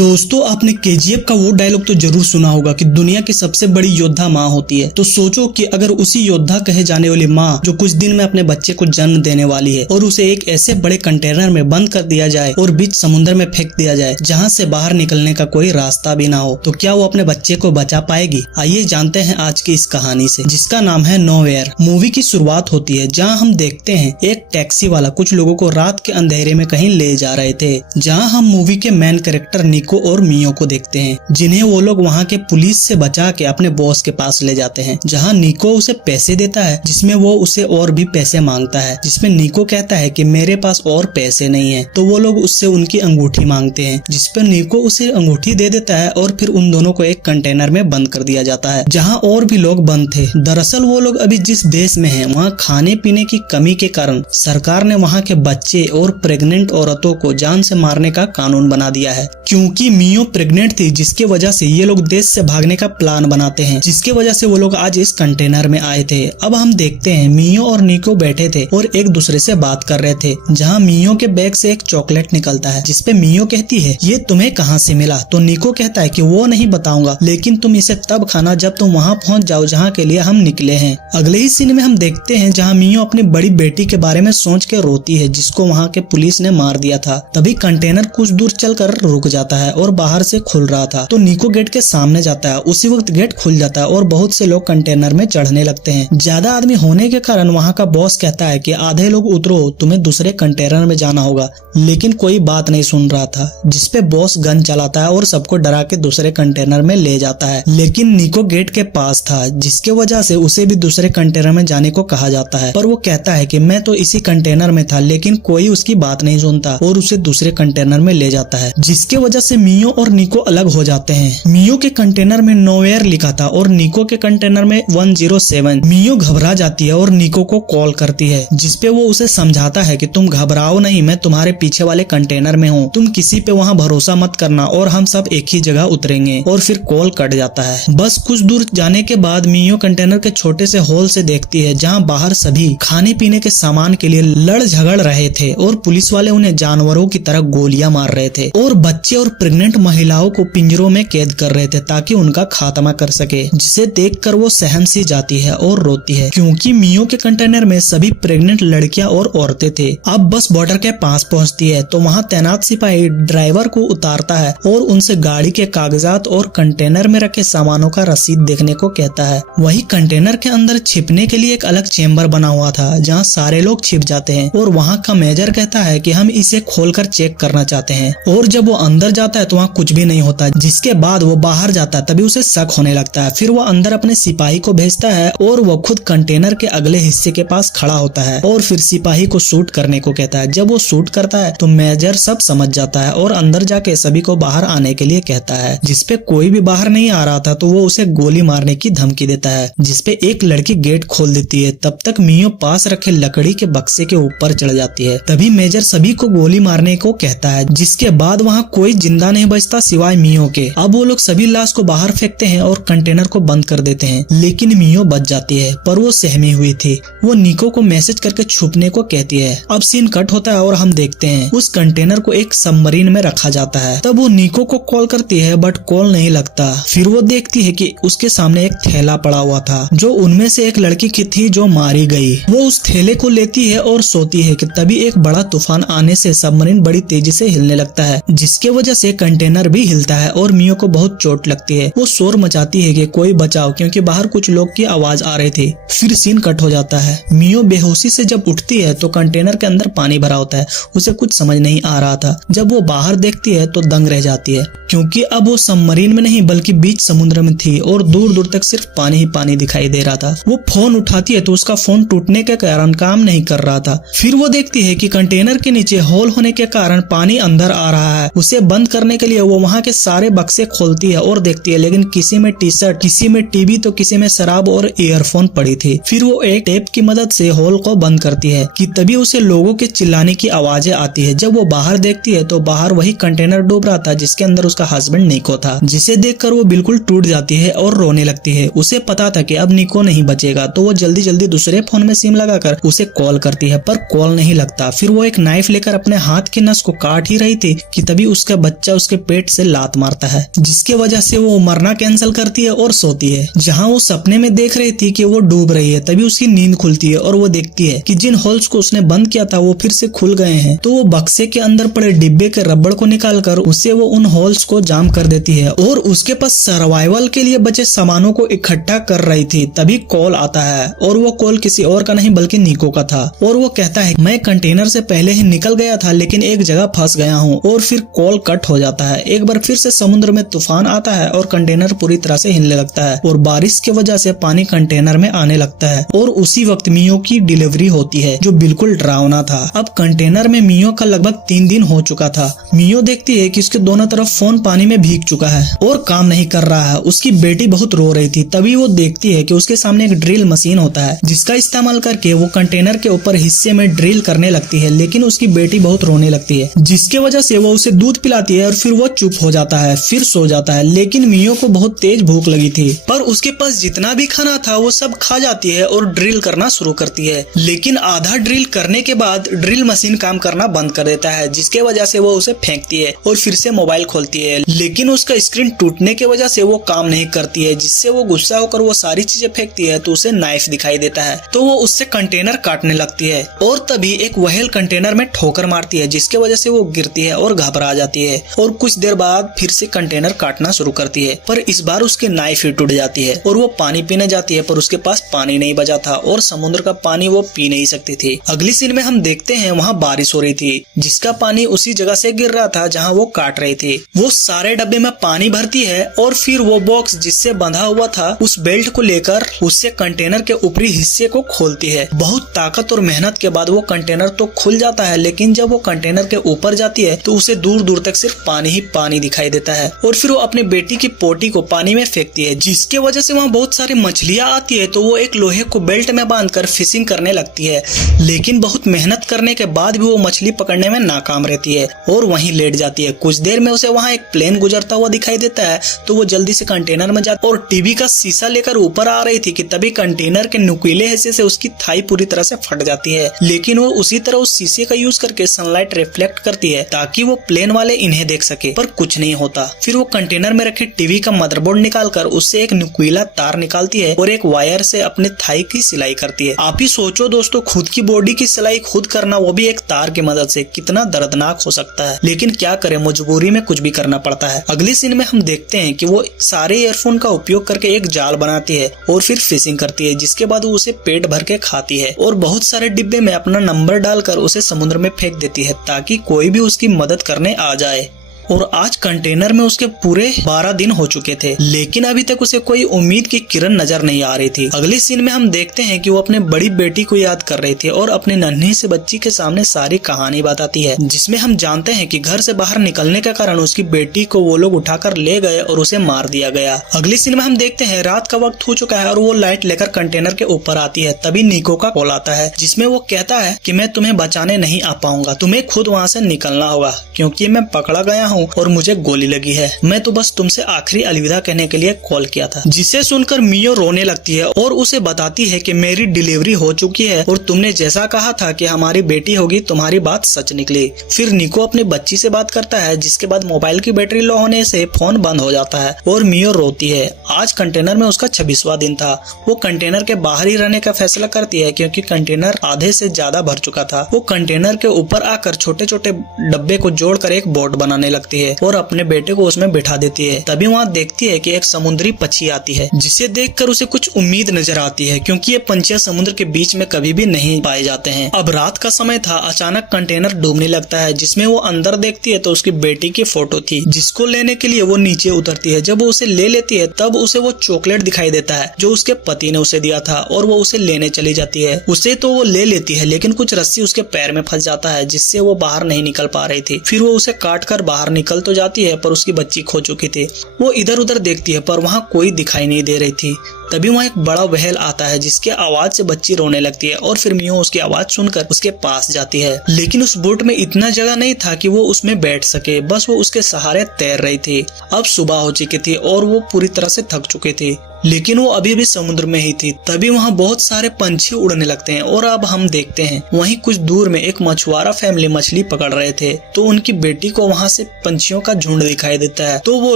दोस्तों आपने केजीएफ का वो डायलॉग तो जरूर सुना होगा कि दुनिया की सबसे बड़ी योद्धा माँ होती है। तो सोचो कि अगर उसी योद्धा कहे जाने वाली माँ जो कुछ दिन में अपने बच्चे को जन्म देने वाली है और उसे एक ऐसे बड़े कंटेनर में बंद कर दिया जाए और बीच समुद्र में फेंक दिया जाए जहाँ से बाहर निकलने का कोई रास्ता भी ना हो, तो क्या वो अपने बच्चे को बचा पाएगी? आइए जानते हैं आज की इस कहानी से, जिसका नाम है नोवेयर। मूवी की शुरुआत होती है जहाँ हम देखते हैं एक टैक्सी वाला कुछ लोगों को रात के अंधेरे में कहीं ले जा रहे थे, जहाँ हम मूवी के मेन कैरेक्टर निको और मियो को देखते हैं, जिन्हें वो लोग वहाँ के पुलिस से बचा के अपने बॉस के पास ले जाते हैं, जहाँ निको उसे पैसे देता है, जिसमें वो उसे और भी पैसे मांगता है, जिसमें निको कहता है कि मेरे पास और पैसे नहीं है। तो वो लोग उससे उनकी अंगूठी मांगते हैं, जिस पर निको उसे अंगूठी दे देता है और फिर उन दोनों को एक कंटेनर में बंद कर दिया जाता है, जहाँ और भी लोग बंद थे। दरअसल वो लोग अभी जिस देश में हैं, वहाँ खाने पीने की कमी के कारण सरकार ने वहाँ के बच्चे और प्रेग्नेंट औरतों को जान से मारने का कानून बना दिया है। क्योंकि मियो प्रेग्नेंट थी, जिसके वजह से ये लोग देश से भागने का प्लान बनाते हैं, जिसके वजह से वो लोग आज इस कंटेनर में आए थे। अब हम देखते हैं मियो और निको बैठे थे और एक दूसरे से बात कर रहे थे, जहाँ मियो के बैग से एक चॉकलेट निकलता है, जिसपे मियो कहती है ये तुम्हें कहाँ से मिला? तो निको कहता है कि वो नहीं बताऊंगा, लेकिन तुम इसे तब खाना जब तुम वहाँ पहुँच जाओ जहाँ के लिए हम निकले हैं। अगले ही सीन में हम देखते हैं जहाँ मियो अपनी बड़ी बेटी के बारे में सोच के रोती है, जिसको वहाँ के पुलिस ने मार दिया था। तभी कंटेनर कुछ दूर चलकर रुक जाता है और बाहर से खुल रहा था, तो निको गेट के सामने जाता है। उसी वक्त गेट खुल जाता है और बहुत से लोग कंटेनर में चढ़ने लगते हैं। ज्यादा आदमी होने के कारण वहाँ का बॉस कहता है कि आधे लोग उतरो, तुम्हें दूसरे कंटेनर में जाना होगा, लेकिन कोई बात नहीं सुन रहा था, जिसपे बॉस गन चलाता है और सबको डरा के दूसरे कंटेनर में ले जाता है। लेकिन निको गेट के पास था, जिसके वजह से उसे भी दूसरे कंटेनर में जाने को कहा जाता है, पर वो कहता है कि मैं तो इसी कंटेनर में था, लेकिन कोई उसकी बात नहीं सुनता और उसे दूसरे कंटेनर में ले जाता है, जिसके वजह से मियो और निको अलग हो जाते हैं। मियो के कंटेनर में नोवेयर लिखा था और निको के कंटेनर में 107। मियो घबरा जाती है और निको को कॉल करती है, जिसपे वो उसे समझाता है कि तुम घबराओ नहीं, मैं तुम्हारे पीछे वाले कंटेनर में हूँ, तुम किसी पे वहाँ भरोसा मत करना और हम सब एक ही जगह उतरेंगे। और फिर कॉल कट जाता है। बस कुछ दूर जाने के बाद मियो कंटेनर के छोटे से हॉल से देखती है, जहाँ बाहर सभी खाने पीने के सामान के लिए लड़ झगड़ रहे थे और पुलिस वाले उन्हें जानवरों की तरह गोलियां मार रहे थे और बच्चे और प्रेग्नेंट महिलाओं को पिंजरों में कैद कर रहे थे ताकि उनका खात्मा कर सके, जिसे देखकर वो सहम सी जाती है और रोती है, क्योंकि मियो के कंटेनर में सभी प्रेग्नेंट लड़कियां और औरतें थे। अब बस बॉर्डर के पास पहुंचती है तो वहां तैनात सिपाही ड्राइवर को उतारता है और उनसे गाड़ी के कागजात और कंटेनर में रखे सामानों का रसीद देखने को कहता है। वही कंटेनर के अंदर छिपने के लिए एक अलग चेम्बर बना हुआ था, जहाँ सारे लोग छिप जाते हैं और वहाँ का मेजर कहता है कि हम इसे खोलकर चेक करना चाहते हैं। और जब वो अंदर जाता है तो वहाँ कुछ भी नहीं होता, जिसके बाद वो बाहर जाता है, तभी उसे शक होने लगता है। फिर वो अंदर अपने सिपाही को भेजता है और वो खुद कंटेनर के अगले हिस्से के पास खड़ा होता है और फिर सिपाही को शूट करने को कहता है। जब वो शूट करता है तो मेजर सब समझ जाता है और अंदर जाके सभी को बाहर आने के लिए कहता है, जिसपे कोई भी बाहर नहीं आ रहा था तो वो उसे गोली मारने की धमकी देता है, जिसपे एक लड़की गेट खोल देती है। तब तक मियो पास रखे लकड़ी के बक्से के ऊपर चढ़ जाती है। तभी मेजर सभी को गोली मारने को कहता है, जिसके बाद वहाँ कोई जिंदा नहीं बचता सिवाय मियो के। अब वो लोग सभी लाश को बाहर फेंकते हैं और कंटेनर को बंद कर देते हैं, लेकिन मियो बच जाती है, पर वो सहमी हुई थी। वो निको को मैसेज करके छुपने को कहती है। अब सीन कट होता है और हम देखते हैं उस कंटेनर को एक सबमरीन में रखा जाता है। तब वो निको को कॉल करती है, बट कॉल नहीं लगता। फिर वो देखती है कि उसके सामने एक थैला पड़ा हुआ था, जो उनमें से एक लड़की की थी जो मारी गई। वो उस थैले को लेती है और सोती है कि तभी एक बड़ा तूफान आने से सबमरीन बड़ी तेजी से हिलने लगता है, जिसके वजह से कंटेनर भी हिलता है और मियो को बहुत चोट लगती है। वो शोर मचाती है कि कोई बचाओ, क्योंकि बाहर कुछ लोग की आवाज आ रही थी। फिर सीन कट हो जाता है। मियो बेहोशी से जब उठती है तो कंटेनर के अंदर पानी भरा होता है, उसे कुछ समझ नहीं आ रहा था। जब वो बाहर देखती है तो दंग रह जाती है, क्योंकि अब वो सबमरीन में नहीं बल्कि बीच समुद्र में थी और दूर दूर तक सिर्फ पानी ही पानी दिखाई दे रहा था। वो फोन उठाती है तो उसका फोन टूटने के कारण काम नहीं कर रहा था। फिर वो देखती है कि कंटेनर के नीचे होल होने के कारण पानी अंदर आ रहा है। उसे बंद करने के लिए वो वहाँ के सारे बक्से खोलती है और देखती है, लेकिन किसी में टी शर्ट, किसी में टीवी तो किसी में शराब और ईयरफोन पड़ी थी। फिर वो एक टेप की मदद से होल को बंद करती है कि तभी उसे लोगों के चिल्लाने की आवाजें आती है। जब वो बाहर देखती है तो बाहर वही कंटेनर डूब रहा था, जिसके अंदर उसका हस्बैंड निको था, जिसे देखकर वो बिल्कुल टूट जाती है और रोने लगती है। उसे पता था कि अब निको नहीं बचेगा, तो वो जल्दी जल्दी दूसरे फोन में सिम लगाकर उसे कॉल करती है, पर कॉल नहीं लगता। फिर वो एक नाइफ लेकर अपने हाथ की नस को काट ही रही थी कि तभी उसका बच्चा बच्चा उसके पेट से लात मारता है, जिसके वजह से वो मरना कैंसिल करती है और सोती है। जहाँ वो सपने में देख रही थी कि वो डूब रही है, तभी उसकी नींद खुलती है और वो देखती है कि जिन होल्स को उसने बंद किया था वो फिर से खुल गए हैं। तो वो बक्से के अंदर पड़े डिब्बे के रबड़ को निकालकर उससे वो उन होल्स को जाम कर देती है और उसके पास सर्वाइवल के लिए बचे सामानों को इकट्ठा कर रही थी। तभी कॉल आता है और वो कॉल किसी और का नहीं बल्कि निको का था और वो कहता है मैं कंटेनर से पहले ही निकल गया था लेकिन एक जगह फंस गया हूँ। और फिर कॉल कट हो जाता है। एक बार फिर से समुद्र में तूफान आता है और कंटेनर पूरी तरह से हिलने लगता है और बारिश की वजह से पानी कंटेनर में आने लगता है। और उसी वक्त मियो की डिलीवरी होती है जो बिल्कुल डरावना था। अब कंटेनर में मियो का लगभग 3 दिन हो चुका था। मियो देखती है कि उसके दोनों तरफ फोन पानी में भीग चुका है और काम नहीं कर रहा है। उसकी बेटी बहुत रो रही थी। तभी वो देखती है कि उसके सामने एक ड्रिल मशीन होता है जिसका इस्तेमाल करके वो कंटेनर के ऊपर हिस्से में ड्रिल करने लगती है। लेकिन उसकी बेटी बहुत रोने लगती है, जिसके वजह से वो उसे दूध पिलाती है और फिर वो चुप हो जाता है, फिर सो जाता है। लेकिन मियो को बहुत तेज भूख लगी थी, पर उसके पास जितना भी खाना था वो सब खा जाती है और ड्रिल करना शुरू करती है। लेकिन आधा ड्रिल करने के बाद ड्रिल मशीन काम करना बंद कर देता है, जिसके वजह से वो उसे फेंकती है और फिर से मोबाइल खोलती है। लेकिन उसका स्क्रीन टूटने की वजह से वो काम नहीं करती है, जिससे वो गुस्सा होकर वो सारी चीजें फेंकती है। तो उसे नाइफ दिखाई देता है तो वो उससे कंटेनर काटने लगती है और तभी एक व्हेल कंटेनर में ठोकर मारती है, जिसके वजह से वो गिरती है और घबरा जाती है। और कुछ देर बाद फिर से कंटेनर काटना शुरू करती है, पर इस बार उसकी नाइफ ही टूट जाती है और वो पानी पीने जाती है, पर उसके पास पानी नहीं बचा था और समुद्र का पानी वो पी नहीं सकती थी। अगली सीन में हम देखते हैं वहाँ बारिश हो रही थी, जिसका पानी उसी जगह से गिर रहा था जहाँ वो काट रही थी। वो सारे डब्बे में पानी भरती है और फिर वो बॉक्स जिससे बंधा हुआ था उस बेल्ट को लेकर उससे कंटेनर के ऊपरी हिस्से को खोलती है। बहुत ताकत और मेहनत के बाद वो कंटेनर तो खुल जाता है, लेकिन जब वो कंटेनर के ऊपर जाती है तो उसे दूर दूर तक सिर्फ पानी ही पानी दिखाई देता है। और फिर वो अपने बेटी की पोटी को पानी में फेंकती है, जिसके वजह से वहाँ बहुत सारी मछलियाँ आती है। तो वो एक लोहे को बेल्ट में बांधकर फिशिंग करने लगती है, लेकिन बहुत मेहनत करने के बाद भी वो मछली पकड़ने में नाकाम रहती है और वहीं लेट जाती है। कुछ देर में उसे वहाँ एक प्लेन गुजरता हुआ दिखाई देता है, तो वो जल्दी से कंटेनर में जाती और टीवी का शीशा लेकर ऊपर आ रही थी कि तभी कंटेनर के नुकीले हिस्से से उसकी थाई पूरी तरह से फट जाती है। लेकिन वो उसी तरह उस शीशे का यूज करके सनलाइट रिफ्लेक्ट करती है ताकि वो प्लेन वाले इन्हें देख सके, पर कुछ नहीं होता। फिर वो कंटेनर में रखे टीवी का मदरबोर्ड निकालकर उससे एक नुकीला तार निकालती है और एक वायर से अपने थाई की सिलाई करती है। आप ही सोचो दोस्तों, खुद की बॉडी की सिलाई खुद करना, वो भी एक तार की मदद से, कितना दर्दनाक हो सकता है। लेकिन क्या करें, मजबूरी में कुछ भी करना पड़ता है। अगली सीन में हम देखते हैं कि वो सारे ईयरफोन का उपयोग करके एक जाल बनाती है और फिर फिशिंग करती है, जिसके बाद वो उसे पेट भर के खाती है और बहुत सारे डिब्बे में अपना नंबर डालकर उसे समुद्र में फेंक देती है ताकि कोई भी उसकी मदद करने आ जाए। और आज कंटेनर में उसके पूरे 12 दिन हो चुके थे, लेकिन अभी तक उसे कोई उम्मीद की किरण नजर नहीं आ रही थी। अगली सीन में हम देखते हैं कि वो अपने बड़ी बेटी को याद कर रही थी और अपने नन्ही से बच्ची के सामने सारी कहानी बताती है, जिसमें हम जानते हैं कि घर से बाहर निकलने के कारण उसकी बेटी को वो लोग उठाकर ले गए और उसे मार दिया गया। अगली सीन में हम देखते हैं रात का वक्त हो चुका है और वो लाइट लेकर कंटेनर के ऊपर आती है। तभी निको का कॉल आता है, जिसमें वो कहता है कि मैं तुम्हें बचाने नहीं आ पाऊंगा, तुम्हें खुद वहाँ से निकलना होगा क्योंकि मैं पकड़ा गया हूँ और मुझे गोली लगी है। मैं तो बस तुमसे आखिरी अलविदा कहने के लिए कॉल किया था। जिसे सुनकर मियो रोने लगती है और उसे बताती है कि मेरी डिलीवरी हो चुकी है और तुमने जैसा कहा था कि हमारी बेटी होगी, तुम्हारी बात सच निकली। फिर निको अपनी बच्ची से बात करता है, जिसके बाद मोबाइल की बैटरी लो होने से फोन बंद हो जाता है और मियो रोती है। आज कंटेनर में उसका 26वां दिन था। वो कंटेनर के बाहर ही रहने का फैसला करती है क्योंकि कंटेनर आधे से ज्यादा भर चुका था। वो कंटेनर के ऊपर आकर छोटे छोटे डब्बे को जोड़कर एक बोट बनाने लगती है और अपने बेटे को उसमें बिठा देती है। तभी वहाँ देखती है कि एक समुद्री पक्षी आती है, जिसे देखकर उसे कुछ उम्मीद नजर आती है क्योंकि ये पंछियां समुद्र के बीच में कभी भी नहीं पाए जाते हैं। अब रात का समय था। अचानक कंटेनर डूबने लगता है, जिसमें वो अंदर देखती है तो उसकी बेटी की फोटो थी, जिसको लेने के लिए वो नीचे उतरती है। जब वो उसे ले लेती है तब उसे वो चॉकलेट दिखाई देता है जो उसके पति ने उसे दिया था और वो उसे लेने चली जाती है। उसे तो वो ले लेती है, लेकिन कुछ रस्सी उसके पैर में फंस जाता है, जिससे वो बाहर नहीं निकल पा रही थी। फिर वो उसे काट कर बाहर निकल तो जाती है, पर उसकी बच्ची खो चुकी थी। वो इधर उधर देखती है पर वहाँ कोई दिखाई नहीं दे रही थी। तभी वहाँ एक बड़ा व्हेल आता है जिसके आवाज से बच्ची रोने लगती है और फिर मियो उसकी आवाज सुनकर उसके पास जाती है। लेकिन उस बोट में इतना जगह नहीं था कि वो उसमें बैठ सके, बस वो उसके सहारे तैर रही थी। अब सुबह हो चुकी थी और वो पूरी तरह से थक चुके थे, लेकिन वो अभी भी समुद्र में ही थी। तभी वहाँ बहुत सारे पंछी उड़ने लगते हैं और अब हम देखते हैं वहीं कुछ दूर में एक मछुआरा फैमिली मछली पकड़ रहे थे, तो उनकी बेटी को वहाँ से पंछियों का झुंड दिखाई देता है। तो वो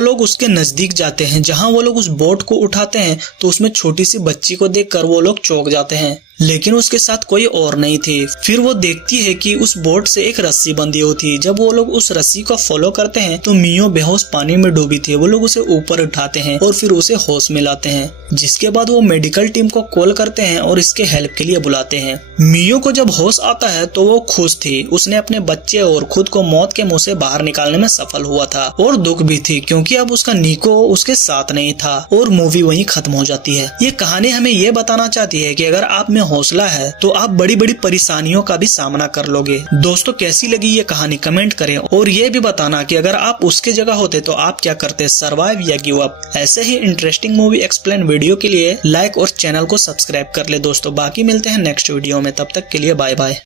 लोग उसके नजदीक जाते हैं। जहाँ वो लोग उस बोट को उठाते हैं तो उसमें छोटी सी बच्ची को देखकर वो लोग चौंक जाते हैं, लेकिन उसके साथ कोई और नहीं थी। फिर वो देखती है कि उस बोट से एक रस्सी बंधी हुई थी। जब वो लोग उस रस्सी को फॉलो करते हैं तो मियो बेहोश पानी में डूबी थी। वो लोग उसे ऊपर उठाते हैं और फिर उसे होश में लाते हैं, जिसके बाद वो मेडिकल टीम को कॉल करते हैं और इसके हेल्प के लिए बुलाते हैं। मियो को जब होश आता है तो वो खुश थी। उसने अपने बच्चे और खुद को मौत के मुंह से बाहर निकालने में सफल हुआ था, और दुख भी थी क्योंकि अब उसका निको उसके साथ नहीं था, और मूवी वहीं खत्म हो जाती है। ये कहानी हमें ये बताना चाहती है कि अगर आप में हौसला है तो आप बड़ी बड़ी परेशानियों का भी सामना कर लोगे। दोस्तों, कैसी लगी ये कहानी कमेंट करें, और ये भी बताना कि अगर आप उसके जगह होते तो आप क्या करते, सर्वाइव या गिव अप। ऐसे ही इंटरेस्टिंग मूवी एक्सप्लेन वीडियो के लिए लाइक और चैनल को सब्सक्राइब कर ले दोस्तों। बाकी मिलते हैं नेक्स्ट वीडियो में, तब तक के लिए बाय बाय।